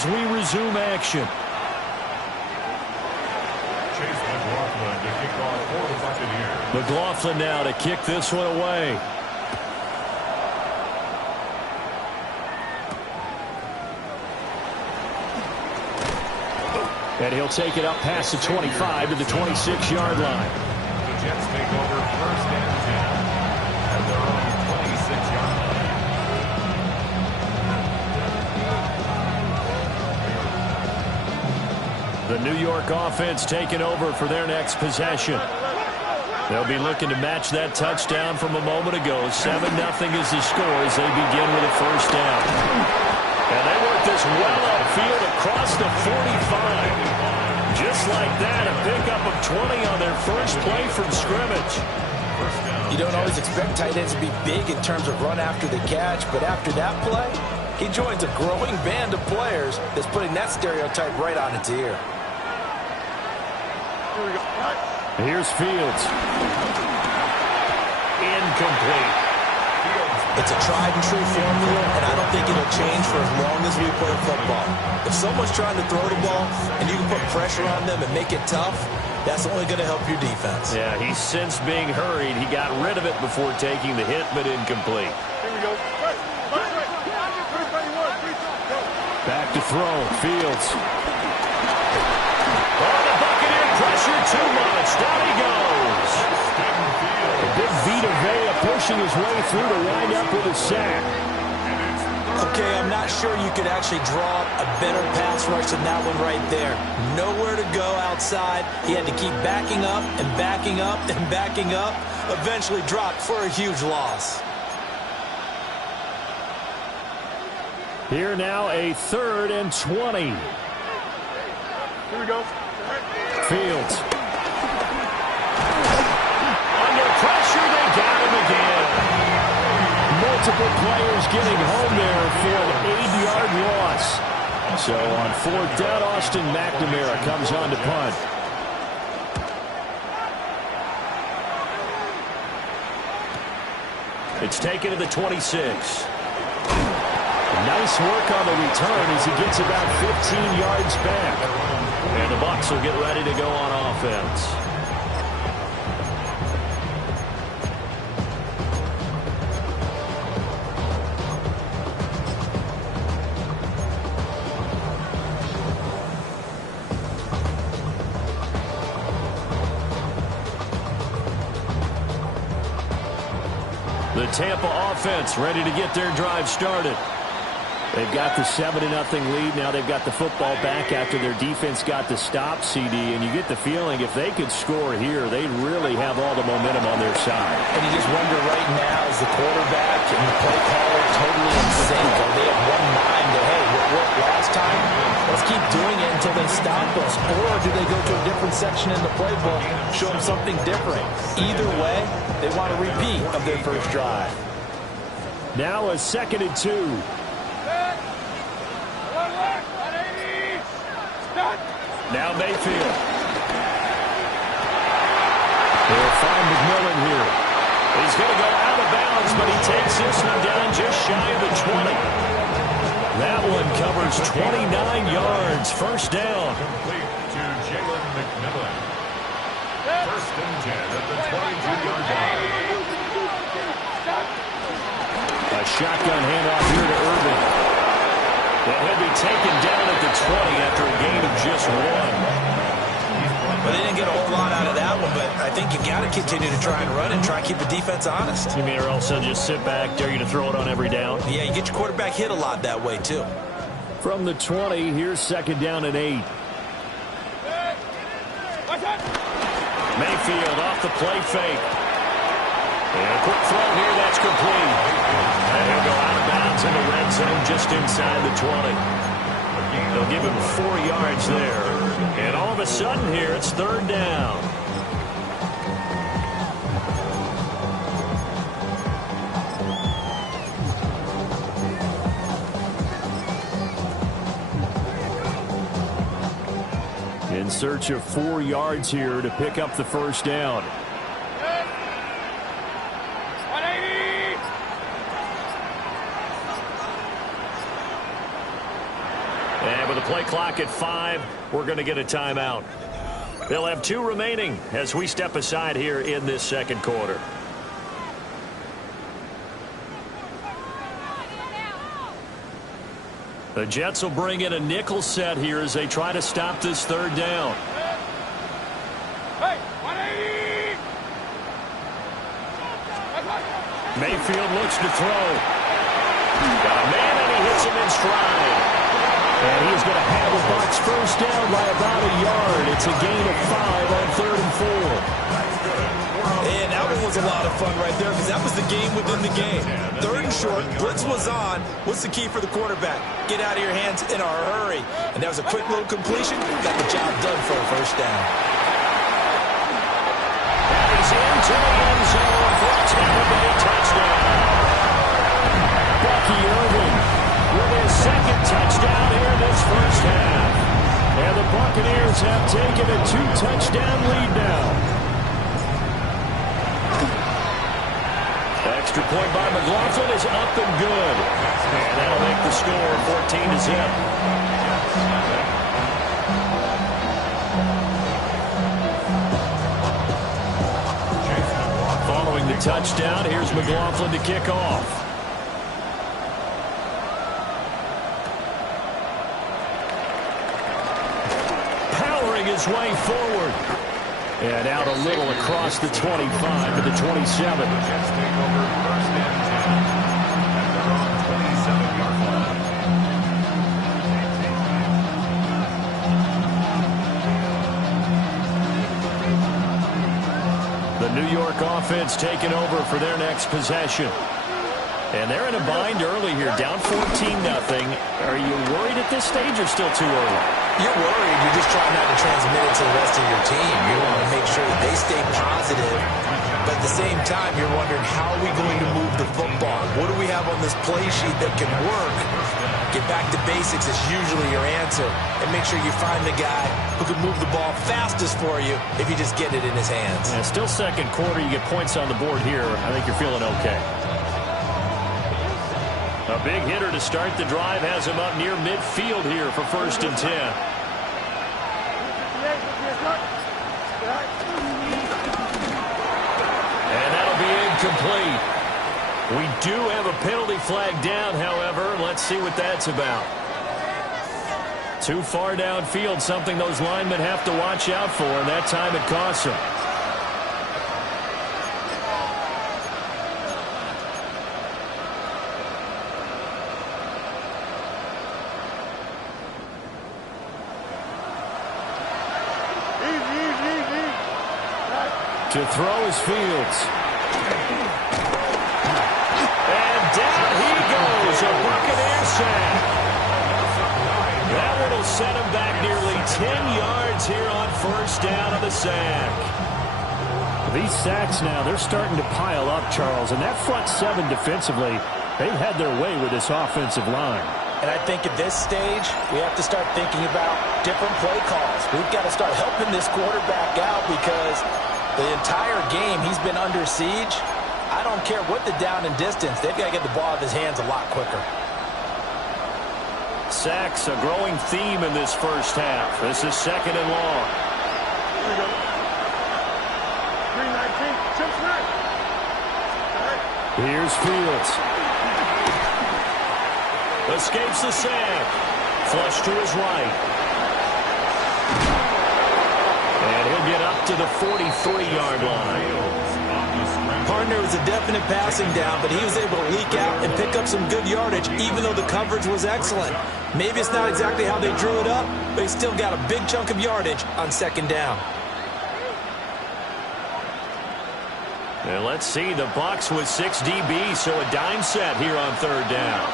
as we resume action. McLaughlin now to kick this one away. And he'll take it up past the 25 to the 26-yard line. The Jets take over first and 10 at their own 26-yard line. The New York offense taking over for their next possession. They'll be looking to match that touchdown from a moment ago. 7-0 is the score as they begin with a first down. And they work this well upfield across the 45. Just like that, a pickup of 20 on their first play from scrimmage. You don't always expect tight ends to be big in terms of run after the catch, but after that play, he joins a growing band of players that's putting that stereotype right on its ear. Here's Fields. Incomplete. It's a tried-and-true formula, and I don't think it'll change for as long as we play football. If someone's trying to throw the ball and you can put pressure on them and make it tough, that's only going to help your defense. Yeah, he's since being hurried. He got rid of it before taking the hit, but incomplete. Here we go. Back to throw. Fields. Oh, the Buccaneer pressure too much. Down he goes. A big Vita Vea pushing his way through to wind up with a sack. Okay, I'm not sure you could actually draw a better pass rush than that one right there. Nowhere to go outside. He had to keep backing up and backing up and backing up. Eventually dropped for a huge loss. Here now a 3rd and 20. Here we go. Fields. Under pressure, they got him again. Multiple players getting home there for an 8-yard loss. So on 4th down, Austin McNamara comes on to punt. It's taken to the 26. Nice work on the return as he gets about 15 yards back. And the Bucs will get ready to go on offense. The Tampa offense ready to get their drive started. They've got the 7-0 lead. Now they've got the football back after their defense got the stop, CD. And you get the feeling if they could score here, they'd really have all the momentum on their side. And you just wonder right now, is the quarterback and the play caller totally in sync? Are they of one mind that, hey, what worked last time? Let's keep doing it until they stop us. Or do they go to a different section in the playbook, show them something different? Either way, they want a repeat of their first drive. Now a 2nd and 2. Now Mayfield. They'll find McMillan here. He's going to go out of bounds, but he takes this one down just shy of the 20. That one covers 29 yards. First down. Complete to Jalen McMillan. First and 10 at the 22-yard line. A shotgun handoff here to Irvin. And he'll be taken down at the 20 after a gain of just 1. But they didn't get a whole lot out of that one, but I think you got to continue to try and run and try and keep the defense honest. You mean or else they'll just sit back, dare you to throw it on every down? Yeah, you get your quarterback hit a lot that way, too. From the 20, here's 2nd down and 8. Mayfield off the play fake. And a quick throw here, that's complete. And he'll go out of bounds in the red zone just inside the 20. They'll give him 4 yards there. And all of a sudden here, it's 3rd down. In search of 4 yards here to pick up the first down. And with the play clock at 5, we're going to get a timeout. They'll have 2 remaining as we step aside here in this second quarter. The Jets will bring in a nickel set here as they try to stop this third down. Mayfield looks to throw. Got a man, and he hits him in stride. And he's going to have the Bucs first down by about a yard. It's a gain of 5 on 3rd and 4. And that one was a lot of fun right there because that was the game within the game. 3rd and short, blitz was on. What's the key for the quarterback? Get out of your hands in a hurry. And that was a quick little completion. Got the job done for a first down. And he's into the end zone for a Tampa Bay touchdown. Bucky Irving with his 2nd touchdown here in this first half. And the Buccaneers have taken a 2-touchdown lead now. Extra point by McLaughlin is up and good. And that'll make the score 14-0. Following the touchdown, here's McLaughlin to kick off. Powering his way forward. And out a little across the 25 to the 27. Jets take over 1st and 10 at their own 27-yard line. The New York offense taking over for their next possession. And they're in a bind early here, down 14-0. Are you worried at this stage or still too early? You're worried. You're just trying not to transmit it to the rest of your team. You want to make sure that they stay positive. But at the same time, you're wondering, how are we going to move the football? What do we have on this play sheet that can work? Get back to basics is usually your answer. And make sure you find the guy who can move the ball fastest for you if you just get it in his hands. Yeah, still second quarter. You get points on the board here. I think you're feeling okay. A big hitter to start the drive has him up near midfield here for 1st and 10. And that'll be incomplete. We do have a penalty flag down, however. Let's see what that's about. Too far downfield, something those linemen have to watch out for, and that time it costs them. To throw is Fields. And down he goes. A Buccaneer sack. That one will set him back nearly 10 yards here on 1st down on the sack. These sacks now, they're starting to pile up, Charles. And that front 7 defensively, they've had their way with this offensive line. And I think at this stage, we have to start thinking about different play calls. We've got to start helping this quarterback out because the entire game he's been under siege. I don't care what the down and distance. They've got to get the ball out of his hands a lot quicker. Sacks, a growing theme in this first half. This is 2nd and long. Here's Fields. Escapes the sack. Flush to his right. And he'll get up to the 43-yard line. Partner was a definite passing down, but he was able to leak out and pick up some good yardage, even though the coverage was excellent. Maybe it's not exactly how they drew it up, but he still got a big chunk of yardage on 2nd down. And let's see, the Bucs with 6 DBs, so a dime set here on 3rd down.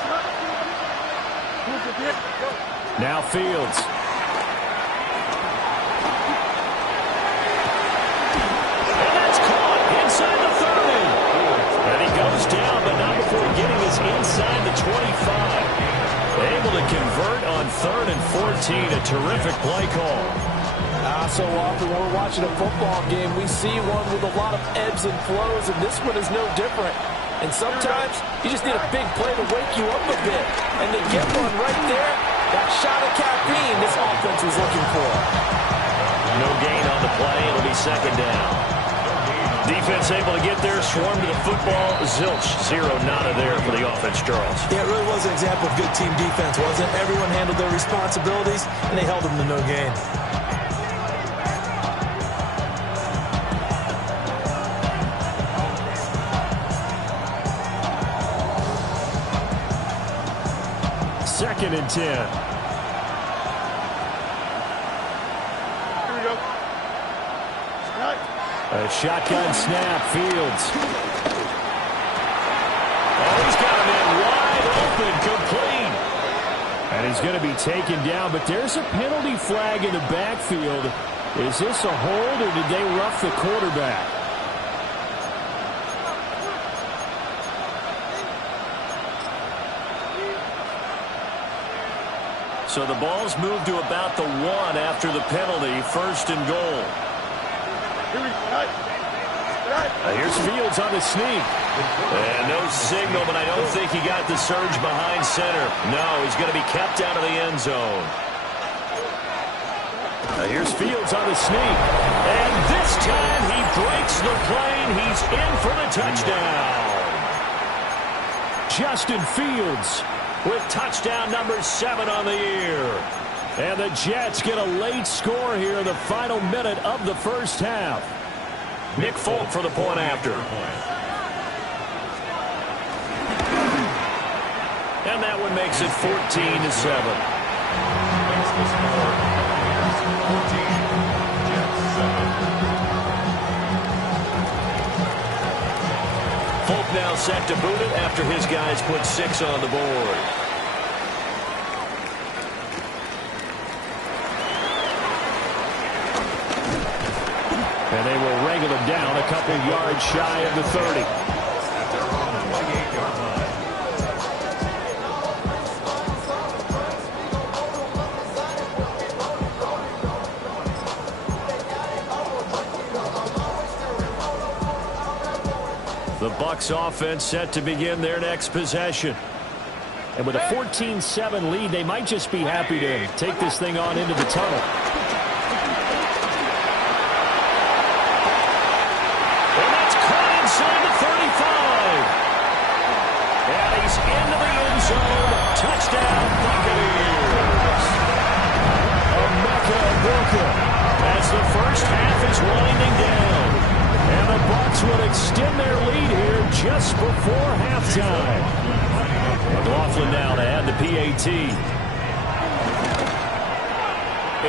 Now Fields. And that's caught inside the 30. And he goes down, but not before getting us inside the 25. Able to convert on 3rd and 14. A terrific play call. So often when we're watching a football game, we see one with a lot of ebbs and flows, and this one is no different. And sometimes you just need a big play to wake you up a bit. And they get one right there. That shot of caffeine this offense was looking for. No gain on the play. It'll be second down. Defense able to get there, swarm to the football. Zilch, zero, nada there for the offense, Charles. Yeah, it really was an example of good team defense, wasn't it? Everyone handled their responsibilities, and they held them to no gain. Second and 10. Here we go. Snap. A shotgun snap, Fields. Oh, he's got him in wide open, complete. And he's going to be taken down, but there's a penalty flag in the backfield. Is this a hold, or did they rough the quarterback? So the ball's moved to about the 1 after the penalty, first and goal. Here we go. Here's Fields on the sneak. And no signal, but I don't think he got the surge behind center. No, he's going to be kept out of the end zone. Here's Fields on the sneak. And this time he breaks the plane. He's in for the touchdown. Justin Fields With touchdown number 7 on the year. And the Jets get a late score here in the final minute of the first half. Nick Folk for the point after. And that one makes it 14-7. Makes the score. 14, Jets 7. Folk now set to boot it after his guys put 6 on the board. And they will wrangle him down a couple yards shy of the 30. At their own 28-yard line. The Bucs offense set to begin their next possession. And with a 14-7 lead, they might just be happy to take this thing on into the tunnel. And that's caught inside the 35. And he's into the end zone. Touchdown, Buccaneers. Emeka Egbuka. As the first half is winding down. And the Bucs would extend their lead here just before halftime. McLaughlin now to add the PAT.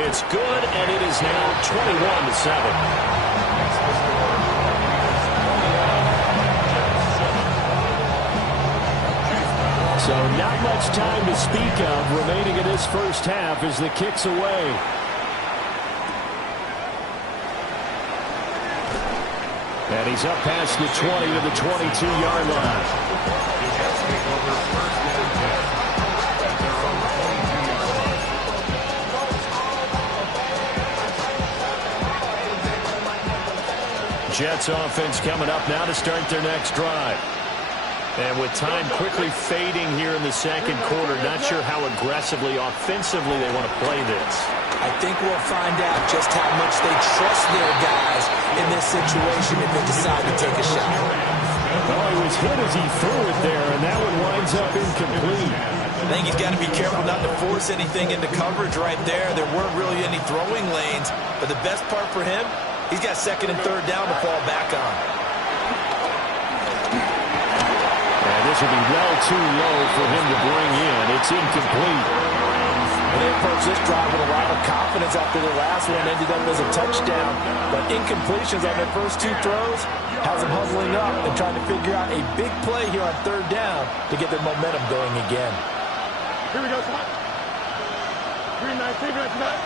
It's good, and it is now 21-7. So not much time to speak of remaining in this first half as the kick's away. And he's up past the 20 to the 22-yard line. The Jets take over first and 10 at their own 22-yard line. Jets offense coming up now to start their next drive. And with time quickly fading here in the second quarter, not sure how aggressively, offensively they want to play this. I think we'll find out just how much they trust their guys in this situation if they decide to take a shot. Oh, he was hit as he threw it there, and that one winds up incomplete. I think he's got to be careful not to force anything into coverage right there. There weren't really any throwing lanes, but the best part for him, he's got second and third down to fall back on. And this will be well too low for him to bring in. It's incomplete. And they approached this drive with a lot of confidence after the last one ended up as a touchdown. But incompletions on their first 2 throws has them huddling up and trying to figure out a big play here on third down to get their momentum going again. Here we go, come on. 3-9, 3-9, 3-9.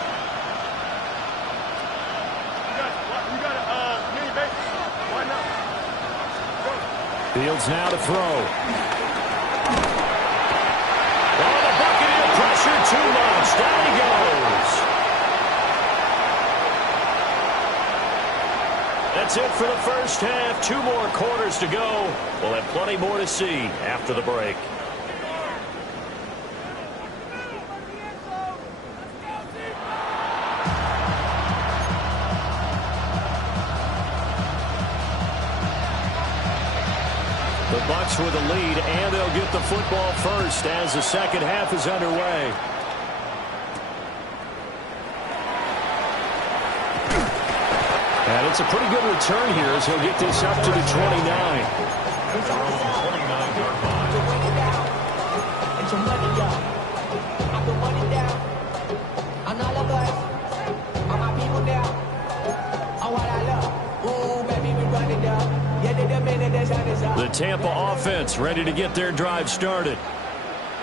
You got it, mini base. Why not? Go. Fields now to throw. Oh, the Buccaneer pressure too much. Down he goes. That's it for the first half. 2 more quarters to go. We'll have plenty more to see after the break. Bucs with a lead, and they'll get the football first as the second half is underway. And it's a pretty good return here as he'll get this up to the 29. The Tampa offense ready to get their drive started.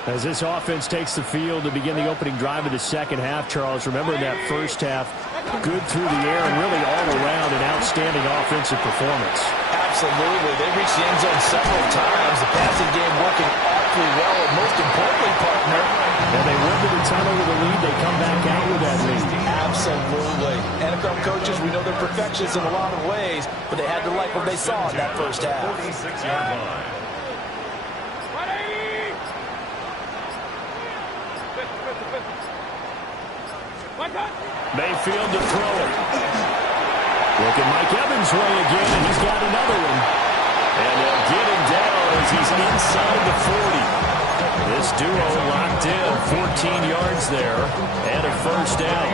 As this offense takes the field to begin the opening drive of the second half, Charles, remember in that first half, good through the air and really all around an outstanding offensive performance. Absolutely. They reached the end zone several times. The passing game working awfully well, and most importantly, partner, and they win the tunnel with a lead. They come back out with that lead. Absolutely. NFL coaches, we know they're perfectionists in a lot of ways, but they had to like what they saw in that first half. 46-yard line. Mayfield to throw it. Look at Mike Evans' way again, and he's got another one. And they'll get him down as he's inside the 40. This duo locked in, 14 yards there, and a first down.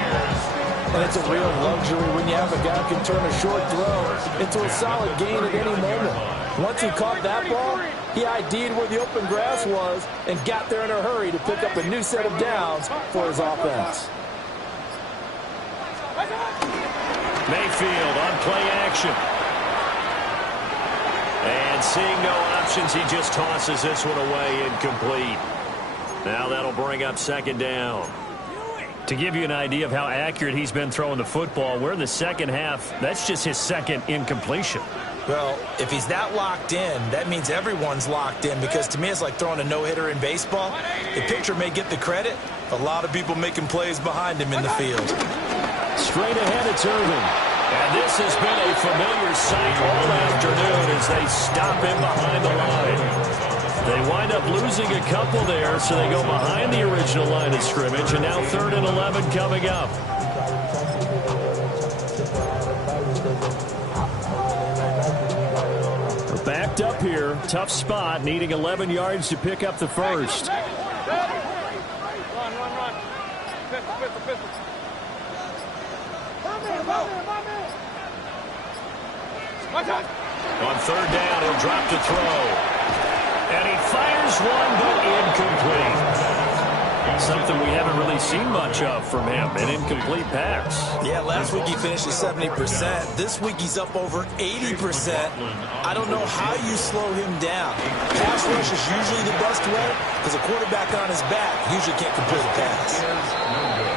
And it's a real luxury when you have a guy who can turn a short throw into a solid gain at any moment. Once he caught that ball, he ID'd where the open grass was and got there in a hurry to pick up a new set of downs for his offense. Mayfield on play action. And seeing no options, he just tosses this one away, incomplete. Now that'll bring up second down. To give you an idea of how accurate he's been throwing the football, we're in the second half. That's just his second incompletion. Well, if he's that locked in, that means everyone's locked in, because to me it's like throwing a no-hitter in baseball. The pitcher may get the credit, a lot of people making plays behind him in the field. Straight ahead, it's Irvin. And this has been a familiar sight all afternoon as they stop him behind the line. They wind up losing a couple there, so they go behind the original line of scrimmage, and now 3rd and 11 coming up. We're backed up here. Tough spot, needing 11 yards to pick up the first. Run. Pistol. On 3rd down, he'll drop to throw. And he fires one, but incomplete. Something we haven't really seen much of from him, an incomplete pass. Yeah, last week he finished at 70%. This week he's up over 80%. I don't know how you slow him down. Pass rush is usually the best way, because a quarterback on his back usually can't complete a pass.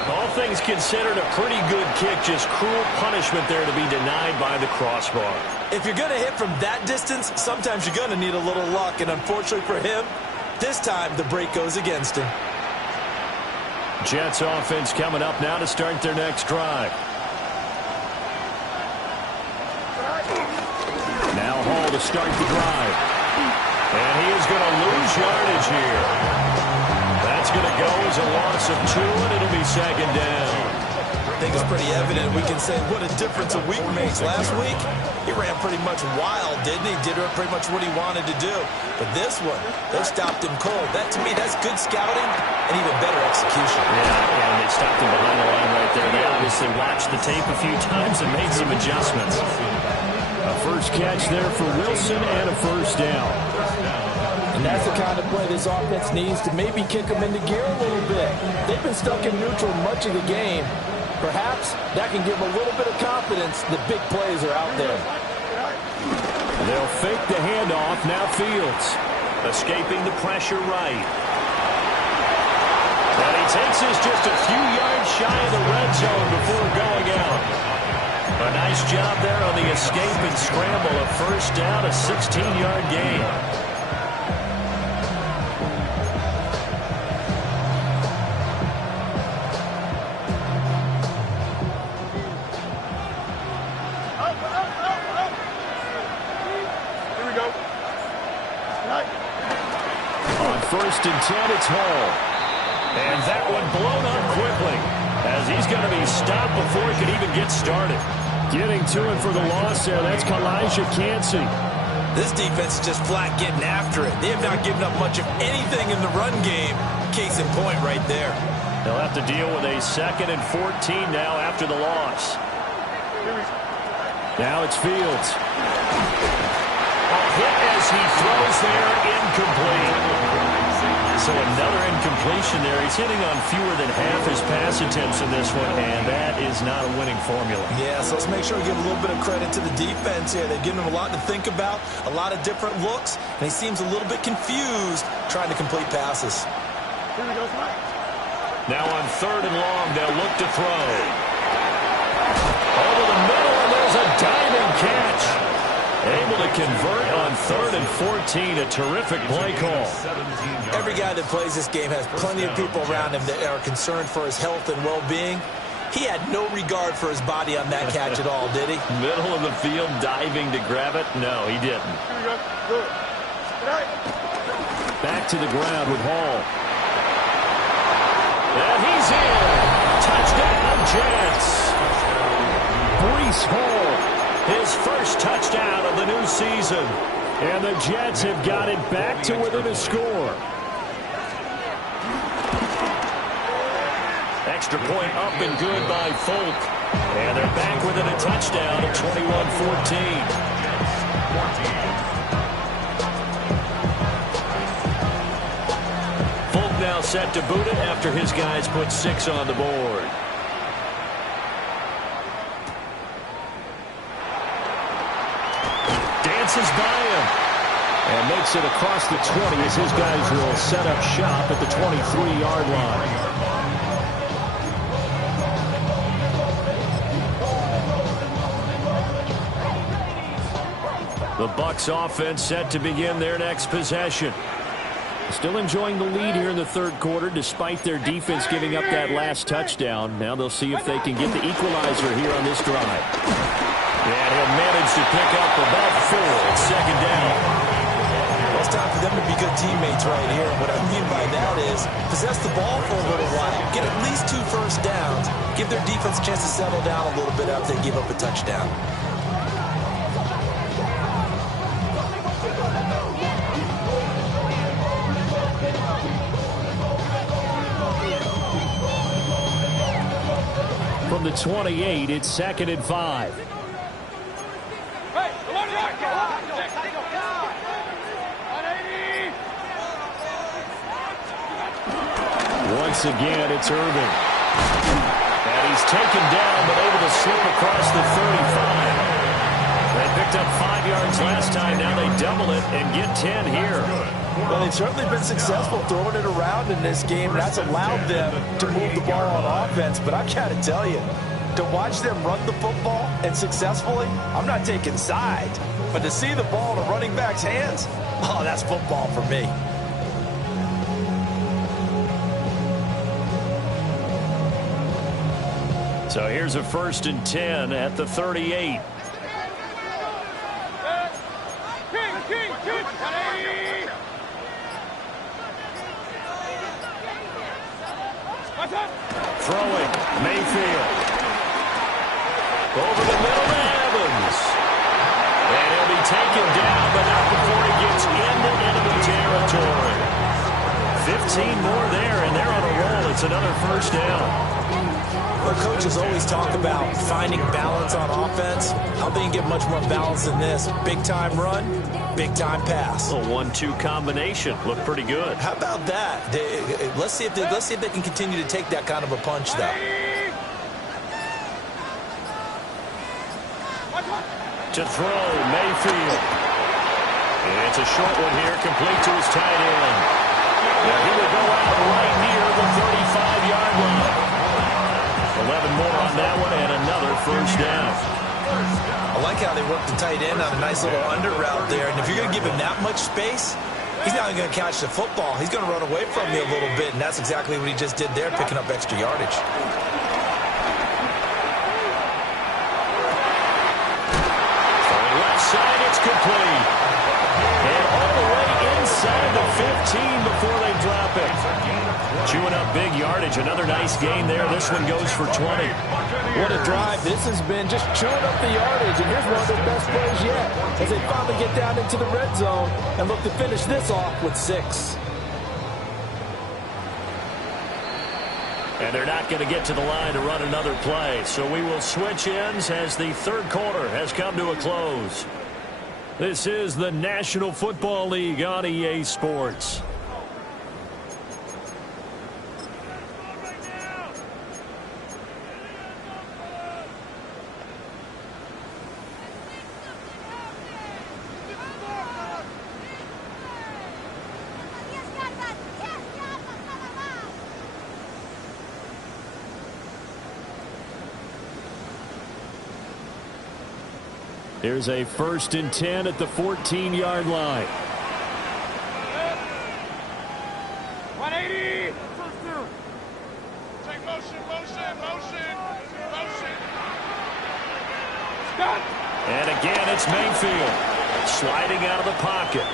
All things considered, a pretty good kick, just cruel punishment there to be denied by the crossbar. If you're going to hit from that distance, sometimes you're going to need a little luck, and unfortunately for him, this time the break goes against him. Jets offense coming up now to start their next drive. Now Hall to start the drive. And he is going to lose yardage here. That's going to go as a loss of 2, and it'll be second down. I think it's pretty evident. We can say what a difference a week makes. Last week, he ran pretty much wild, didn't he? Did pretty much what he wanted to do. But this one, they stopped him cold. That, to me, that's good scouting and even better execution. Yeah, and they stopped him behind the line right there. They obviously watched the tape a few times and made some adjustments. A first catch there for Wilson and a first down. And that's the kind of play this offense needs to maybe kick them into gear a little bit. They've been stuck in neutral much of the game. Perhaps that can give a little bit of confidence the big plays are out there. They'll fake the handoff. Now Fields escaping the pressure right. And he takes this just a few yards shy of the red zone before going out. A nice job there on the escape and scramble. A first down, a 16-yard gain. First and 10, it's Hall. And that one blown up quickly as he's going to be stopped before he could even get started. Getting to him for the loss there, that's Kalijah Cansey. This defense is just flat getting after it. They have not given up much of anything in the run game. Case in point right there. They'll have to deal with a 2nd and 14 now after the loss. Now it's Fields. A hit as he throws there, incomplete. So another incompletion there. He's hitting on fewer than half his pass attempts in this one, and that is not a winning formula. Yeah, so let's make sure we give a little bit of credit to the defense here. They've given him a lot to think about, a lot of different looks, and he seems a little bit confused trying to complete passes. Now on 3rd and long, they'll look to throw. Over the middle, and there's a diving catch. Able to convert on 3rd and 14. A terrific play call. Every guy that plays this game has plenty of people around him that are concerned for his health and well-being. He had no regard for his body on that catch at all, did he? Middle of the field, diving to grab it. No, he didn't. Back to the ground with Hall. And he's in. Touchdown, Jets. Breece Hall. His first touchdown of the new season. And the Jets have got it back to within a score. Extra point up and good by Folk. And they're back within a touchdown of 21-14. Folk now set to boot it after his guys put 6 on the board. Dances by him. And makes it across the 20 as his guys will set up shop at the 23-yard line. The Bucs offense set to begin their next possession. Still enjoying the lead here in the 3rd quarter despite their defense giving up that last touchdown. Now they'll see if they can get the equalizer here on this drive. And he'll manage to pick up about 4. It's 2nd down. Well, it's time for them to be good teammates right here. What I mean by that is possess the ball for a little while, get at least 2 first downs, give their defense a chance to settle down a little bit after they give up a touchdown. From the 28, it's 2nd and 5. Once again, it's Irving. And he's taken down, but able to slip across the 35. They picked up 5 yards last time. Now they double it and get 10 here. Well, they've certainly been successful throwing it around in this game. That's allowed them to move the ball on offense. But I've got to tell you, to watch them run the football and successfully, I'm not taking sides. But to see the ball in a running back's hands, oh, that's football for me. So here's a 1st and 10 at the 38. Throwing, Mayfield. Over the middle to Evans. And he'll be taken down, but not before he gets into enemy territory. 15 more there, and they're on a roll. It's another 1st down. Our coaches always talk about finding balance on offense. How they can get much more balance than this. Big-time run, big-time pass. A 1-2 combination. Looked pretty good. How about that? Let's see if they can continue to take that kind of a punch, though. To throw, Mayfield. It's a short one here, complete to his tight end. Now he will go out right near the 35-yard line. 11 more on that one, and another 1st down. I like how they work the tight end on a nice little under route there. And if you're going to give him that much space, he's not going to catch the football. He's going to run away from you a little bit, and that's exactly what he just did there, picking up extra yardage. Left side, it's complete. And all the way inside the 15 before they drop it. Chewing up big yardage. Another nice gain there. This one goes for 20. What a drive. This has been just chewing up the yardage, and here's one of their best plays yet as they finally get down into the red zone and look to finish this off with 6. And they're not going to get to the line to run another play. So we will switch ends as the third quarter has come to a close. This is the National Football League on EA Sports. Here's a 1st and 10 at the 14-yard line. 180. Take motion. Scott. And again, it's Mayfield sliding out of the pocket.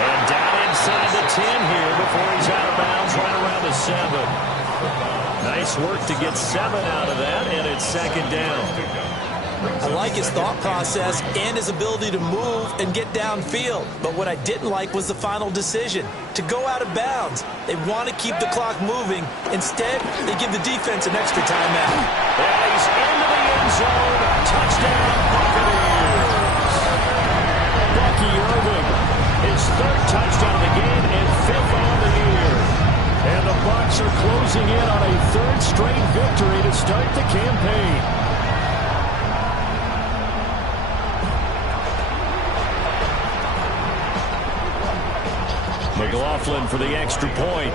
And down inside the 10 here before he's out of bounds right around the 7. Nice work to get 7 out of that, and it's 2nd down. I like his thought process and his ability to move and get downfield. But what I didn't like was the final decision, to go out of bounds. They want to keep the clock moving. Instead, they give the defense an extra timeout. And he's into the end zone. Touchdown, Buccaneers. Bucky Irving, his 3rd touchdown of the game and 5th on the year. And the Bucs are closing in on a 3rd straight victory to start the campaign. McLaughlin for the extra point.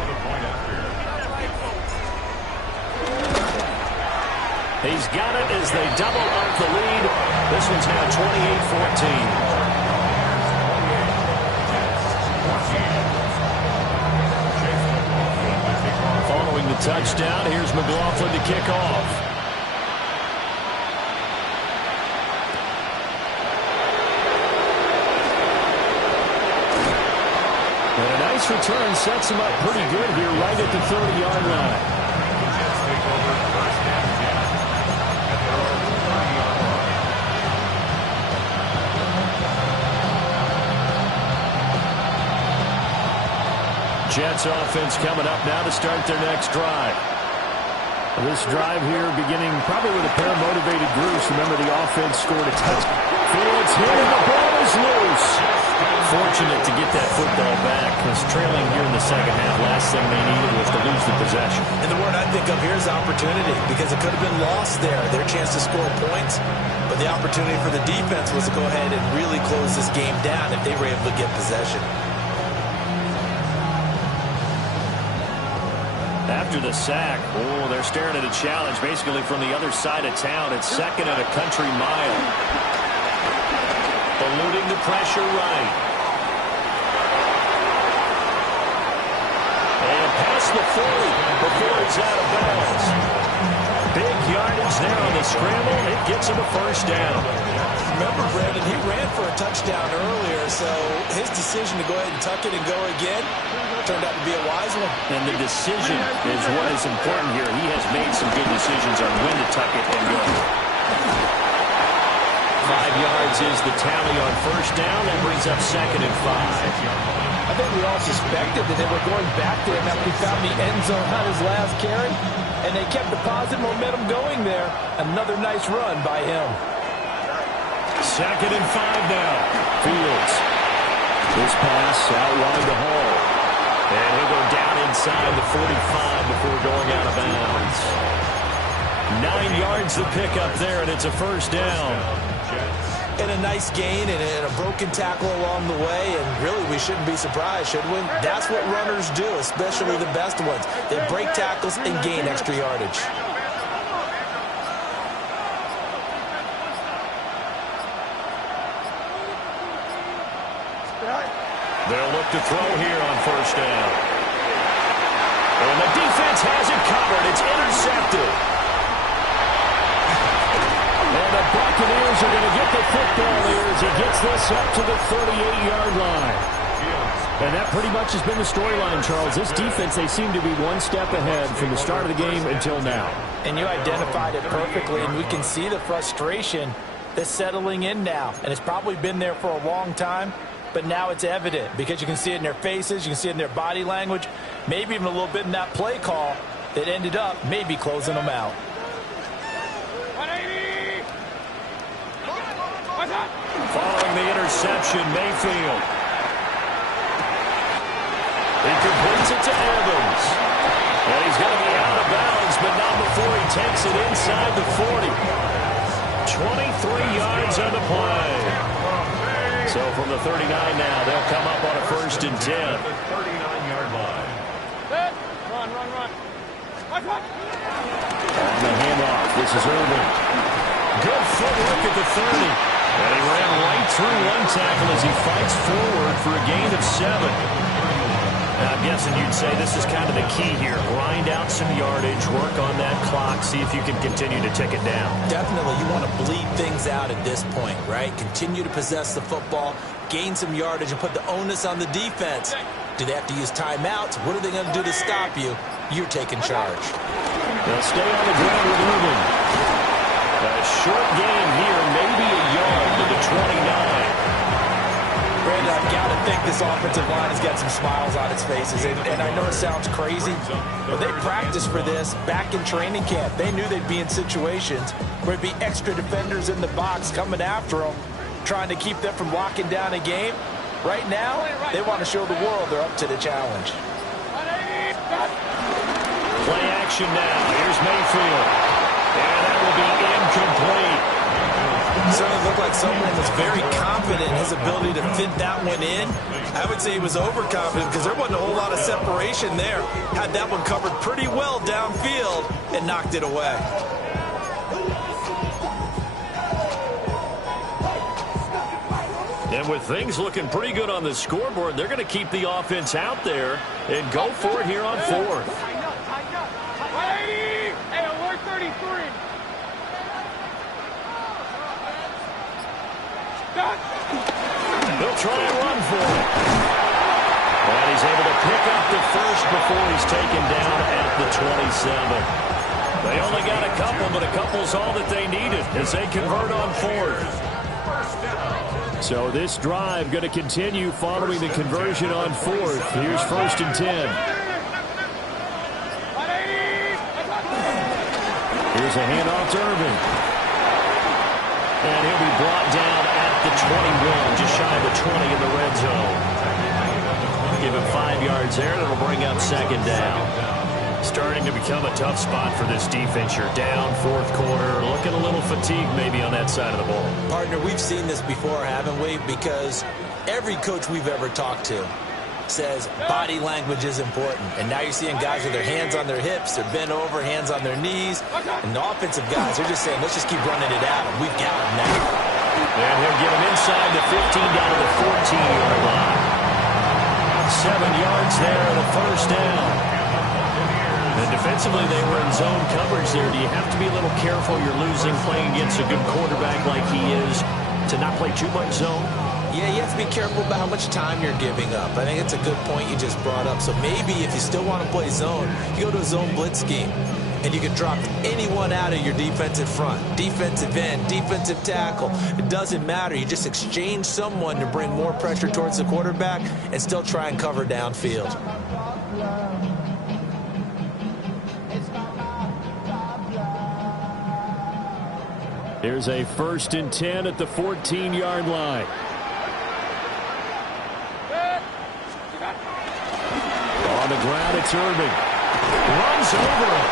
He's got it as they double up the lead. This one's now 28-14. Following the touchdown, here's McLaughlin to kick off. And a nice return sets him up pretty good here right at the 30-yard line. Jets offense coming up now to start their next drive. This drive here beginning probably with a pair of motivated groups. Remember, the offense scored a touchdown. Fields hit and the ball is loose. Fortunate to get that football back because trailing here in the second half, last thing they needed was to lose the possession. And the word I think of here is opportunity, because it could have been lost there, their chance to score points. But the opportunity for the defense was to go ahead and really close this game down if they were able to get possession. After the sack, they're staring at a challenge basically from the other side of town. It's 2nd and a country mile. Eluding the pressure right. And past the 40 before he's out of bounds. Big yardage there on the scramble. It gets him a 1st down. Remember, Brandon, he ran for a touchdown earlier, so his decision to go ahead and tuck it and go again turned out to be a wise one. And the decision is what is important here. He has made some good decisions on when to tuck it and go. 5 yards is the tally on 1st down. That brings up 2nd and 5. I think we all suspected that they were going back to him after he found the end zone on his last carry, and they kept the positive momentum going there. Another nice run by him. 2nd and 5 now. Fields. This pass out wide to Hall. And he'll go down inside the 45 before going out of bounds. 9 yards to pick up there, and it's a 1st down. And a nice gain and a broken tackle along the way, and really we shouldn't be surprised, should we? That's what runners do, especially the best ones. They break tackles and gain extra yardage. They'll look to throw here on 1st down. And the defense has it covered. It's intercepted. And the Buccaneers are going to get the football here as he gets this up to the 38-yard line. And that pretty much has been the storyline, Charles. This defense, they seem to be one step ahead from the start of the game until now. And you identified it perfectly, and we can see the frustration that's settling in now. And it's probably been there for a long time, but now it's evident because you can see it in their faces, you can see it in their body language, maybe even a little bit in that play call that ended up maybe closing them out. Following the interception, Mayfield. He completes it to Evans. And he's going to be out of bounds, but not before he takes it inside the 40. 23 yards on the play. So from the 39 now, they'll come up on a 1st and 10. The 39-yard line. Run. On the handoff, this is Irvin. Good footwork at the 30. And he ran right through one tackle as he fights forward for a gain of 7. I'm guessing you'd say this is kind of the key here. Grind out some yardage, work on that clock, see if you can continue to tick it down. Definitely, you want to bleed things out at this point, right? Continue to possess the football, gain some yardage, and put the onus on the defense. Do they have to use timeouts? What are they going to do to stop you? You're taking charge. They'll stay on the ground with Irvin. A short gain here, maybe a yard to the 29. Brandon, I've got to think this offensive line has got some smiles on its faces. And I know it sounds crazy, but they practiced for this back in training camp. They knew they'd be in situations where there'd be extra defenders in the box coming after them, trying to keep them from locking down a game. Right now, they want to show the world they're up to the challenge. Play action now. Here's Mayfield. And that will be incomplete. It certainly looked like someone was very confident in his ability to fit that one in. I would say he was overconfident because there wasn't a whole lot of separation there. Had that one covered pretty well downfield and knocked it away. And with things looking pretty good on the scoreboard, they're going to keep the offense out there and go for it here on 4th. Hey, alert 33. He'll try and run for it. And he's able to pick up the first before he's taken down at the 27. They only got a couple, but a couple's all that they needed as they convert on 4th. So this drive going to continue following the conversion on 4th. Here's 1st and 10. Here's a handoff to Irvin. And he'll be brought down at the 21, just shy of the 20 in the red zone. Give him 5 yards there. That'll bring up 2nd down. Starting to become a tough spot for this defense. You're down 4th quarter, looking a little fatigued maybe on that side of the ball. Partner, we've seen this before, haven't we? Because every coach we've ever talked to says body language is important. And now you're seeing guys with their hands on their hips, they're bent over, hands on their knees. And the offensive guys are just saying, let's just keep running it at him. We've got him now. And he'll get him inside the 15 down to the 14-yard line. 7 yards there and a 1st down. And defensively, they were in zone coverage there. Do you have to be a little careful? You're losing playing against a good quarterback like he is to not play too much zone? Yeah, you have to be careful about how much time you're giving up. I think it's a good point you just brought up. So maybe if you still want to play zone, you go to a zone blitz scheme. And you can drop anyone out of your defensive front. Defensive end, defensive tackle. It doesn't matter. You just exchange someone to bring more pressure towards the quarterback and still try and cover downfield. Here's a 1st and 10 at the 14-yard line. On the ground, it's Irving. Runs over it.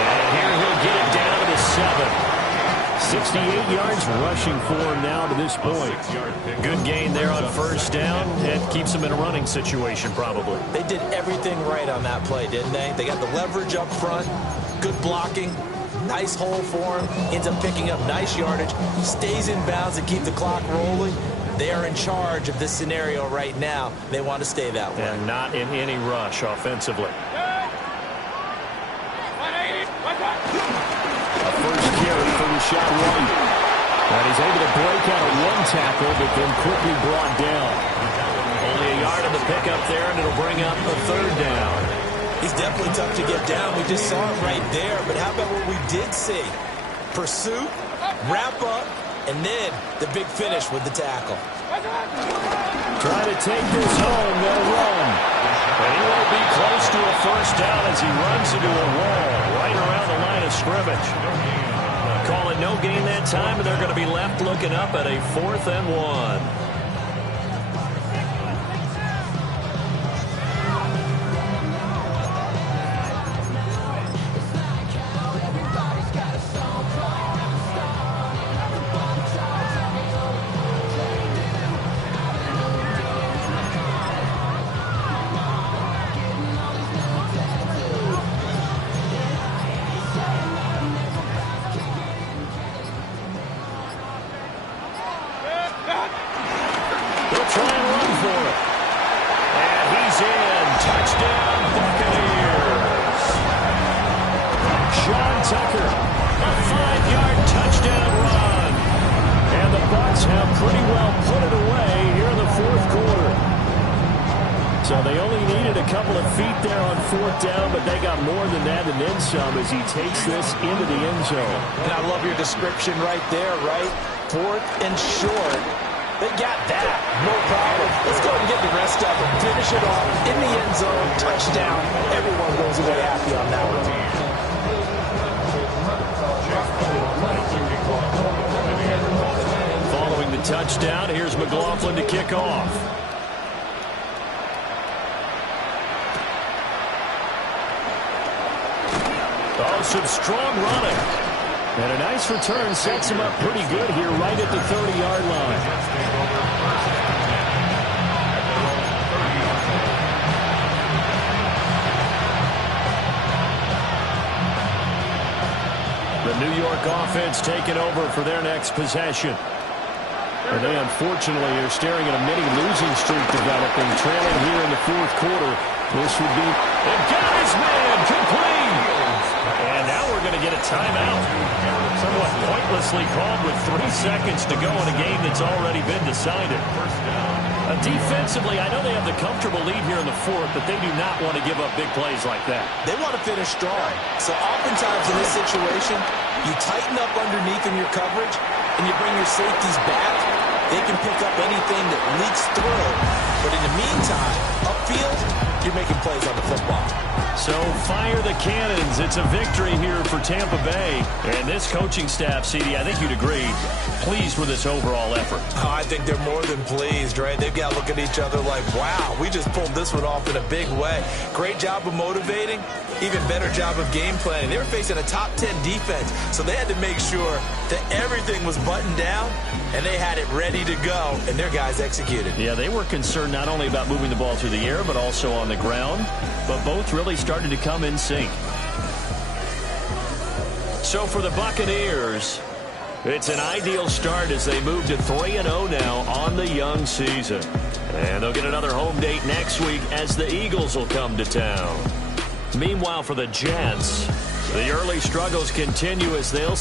And here he'll get it down to the 7. 68 yards rushing for him now to this point. Good gain there on 1st down. It keeps him in a running situation probably. They did everything right on that play, didn't they? They got the leverage up front, good blocking, nice hole for him, ends up picking up nice yardage, stays in bounds and keep the clock rolling. They are in charge of this scenario right now. They want to stay that way. And not in any rush offensively. A 1st carry for Rashad White. And he's able to break out of one tackle, but then quickly brought down. Only a yard in the pickup there, and it'll bring up a third down. He's definitely tough to get down. We just saw it right there. But how about what we did see? Pursuit, wrap up, and then the big finish with the tackle. Try to take this home. They'll run. And he won't be close to a first down as he runs into a wall right around the line of scrimmage. Call it no gain that time, and they're going to be left looking up at a 4th and 1. As he takes this into the end zone. And I love your description right there, right? 4th and short. They got that. No problem. Let's go and get the rest of it. Finish it off in the end zone. Touchdown. Everyone goes away happy on that one. Following the touchdown, here's McLaughlin to kick off. Oh, some strong running. And a nice return sets him up pretty good here right at the 30-yard line. The New York offense taking over for their next possession. And they unfortunately are staring at a mini losing streak developing, trailing here in the 4th quarter. This would be, and got his man complete. And now we're going to get a timeout. Somewhat pointlessly called with 3 seconds to go in a game that's already been decided. Defensively, I know they have the comfortable lead here in the 4th, but they do not want to give up big plays like that. They want to finish strong. So oftentimes in this situation, you tighten up underneath in your coverage, and you bring your safeties back. They can pick up anything that leaks through. But in the meantime, upfield, you're making plays on the football. So fire the cannons. It's a victory here for Tampa Bay. And this coaching staff, CD, I think you'd agree, pleased with this overall effort. Oh, I think they're more than pleased, right? They've got to look at each other like, wow, we just pulled this one off in a big way. Great job of motivating. Even better job of game planning. They were facing a top 10 defense, so they had to make sure that everything was buttoned down, and they had it ready to go, and their guys executed. Yeah, they were concerned not only about moving the ball through the air, but also on the ground, but both really started to come in sync. So for the Buccaneers, it's an ideal start as they move to 3-0 now on the young season. And they'll get another home date next week as the Eagles will come to town. Meanwhile, for the Jets, the early struggles continue as they'll